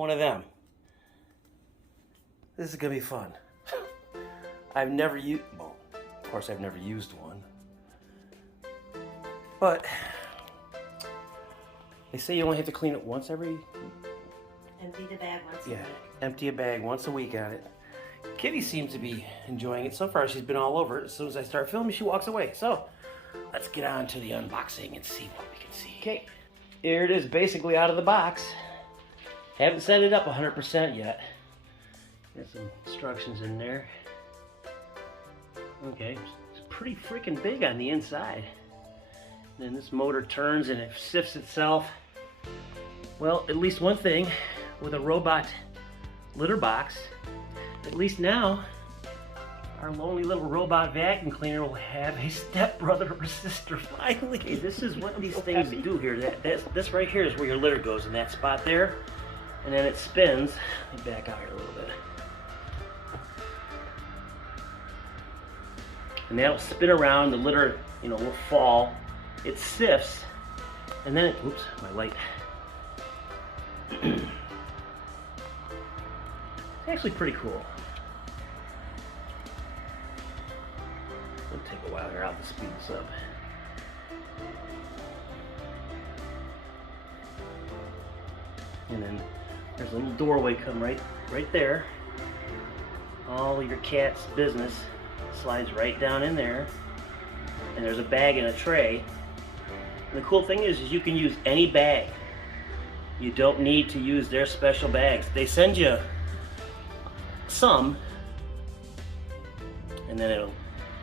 one of them. This is gonna be fun. I've never used, well, of course I've never used one. But they say you only have to clean it once every... Empty the bag once a week. Empty a bag once a week on it. Kitty seems to be enjoying it. So far she's been all over it. As soon as I start filming, she walks away. So let's get on to the unboxing and see what we can see. Okay, here it is, basically out of the box. Haven't set it up 100% yet. Got some instructions in there. Okay, it's pretty freaking big on the inside. Then this motor turns and it sifts itself. Well, at least one thing with a robot litter box, at least now our lonely little robot vacuum cleaner will have a stepbrother or sister finally. Okay, this is what these things do here. This right here is where your litter goes, in that spot there, and then it spins. Let me back out here a little bit. And that'll spin around, the litter, will fall. It sifts, and then it, oops, my light. It's actually pretty cool. It'll take a while here, I'll have to speed this up. And then there's a little doorway come right there. All your cat's business slides right down in there. And there's a bag and a tray. And the cool thing is you can use any bag. You don't need to use their special bags. They send you some, and then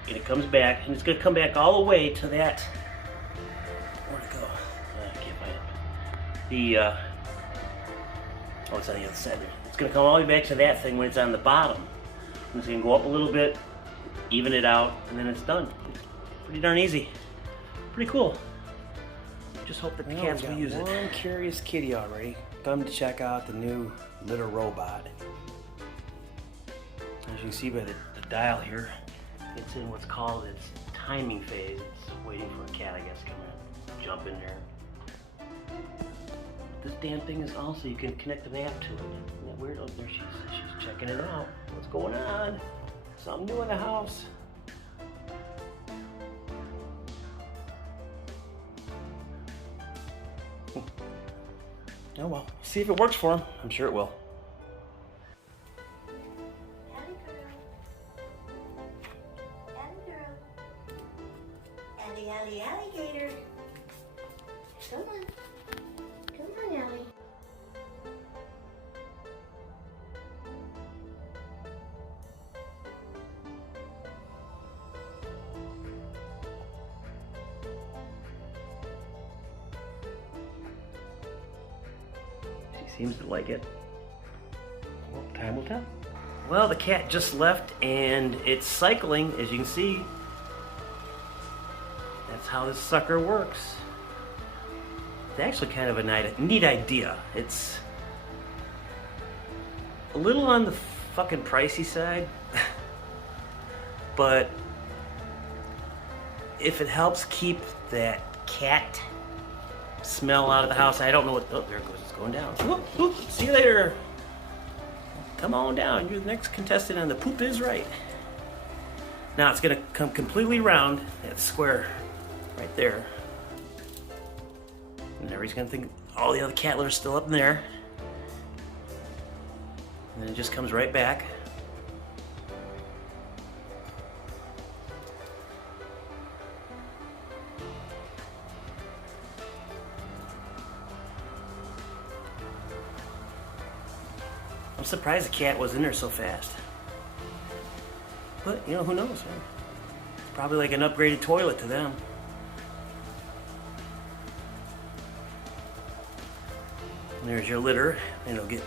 it comes back, and it's gonna come back all the way to that. Where'd it go? I can't find it. Oh, it's on the other side there. It's gonna come all the way back to that thing when it's on the bottom. And it's gonna go up a little bit, even it out, and then it's done. Pretty darn easy. Pretty cool. Just hope that the cats will use it. One curious kitty already come to check out the new litter robot. As you can see by the dial here, it's in what's called its timing phase. It's waiting for a cat, I guess, to come in, jump in there. This damn thing is also, you can connect an app to it. Isn't that weird? Oh, there she's checking it out. What's going on? Something new in the house. Oh well, see if it works for him. I'm sure it will. Allie, alligator. Come on. Come on, Allie. Seems to like it. Well, time will tell. Well, the cat just left and it's cycling, as you can see. That's how this sucker works. It's actually kind of a neat idea. It's a little on the fucking pricey side, but if it helps keep that cat smell out of the house, I don't know what, oh, there it goes, it's going down. Whoop, whoop, see you later. Come on down, you're the next contestant on The Poop Is Right. Now it's gonna come completely round, that square right there. And everybody's gonna think all the other cat litter is still up in there. And then it just comes right back. I'm surprised the cat was in there so fast. But, who knows? It's probably like an upgraded toilet to them. And there's your litter. And it'll get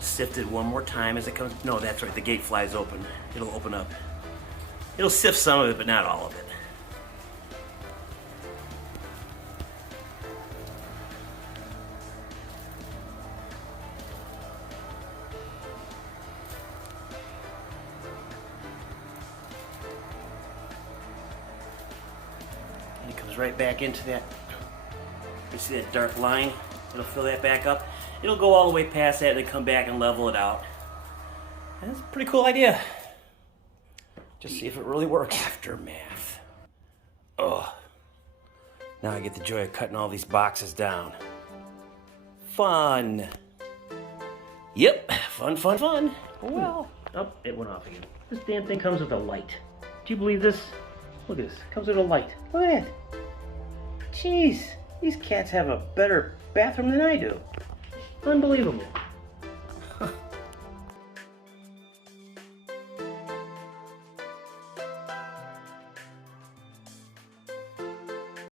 sifted one more time as it comes. No, that's right. The gate flies open. It'll open up. It'll sift some of it, but not all of it. And it comes right back into that. You see that dark line? It'll fill that back up. It'll go all the way past that and then come back and level it out. And that's a pretty cool idea. Just see if it really works. Aftermath. Oh. Now I get the joy of cutting all these boxes down. Fun. Yep, fun, fun, fun. Well, oh, it went off again. This damn thing comes with a light. Do you believe this? Look at this, it comes with a light. Look at that. Jeez, these cats have a better bathroom than I do. Unbelievable.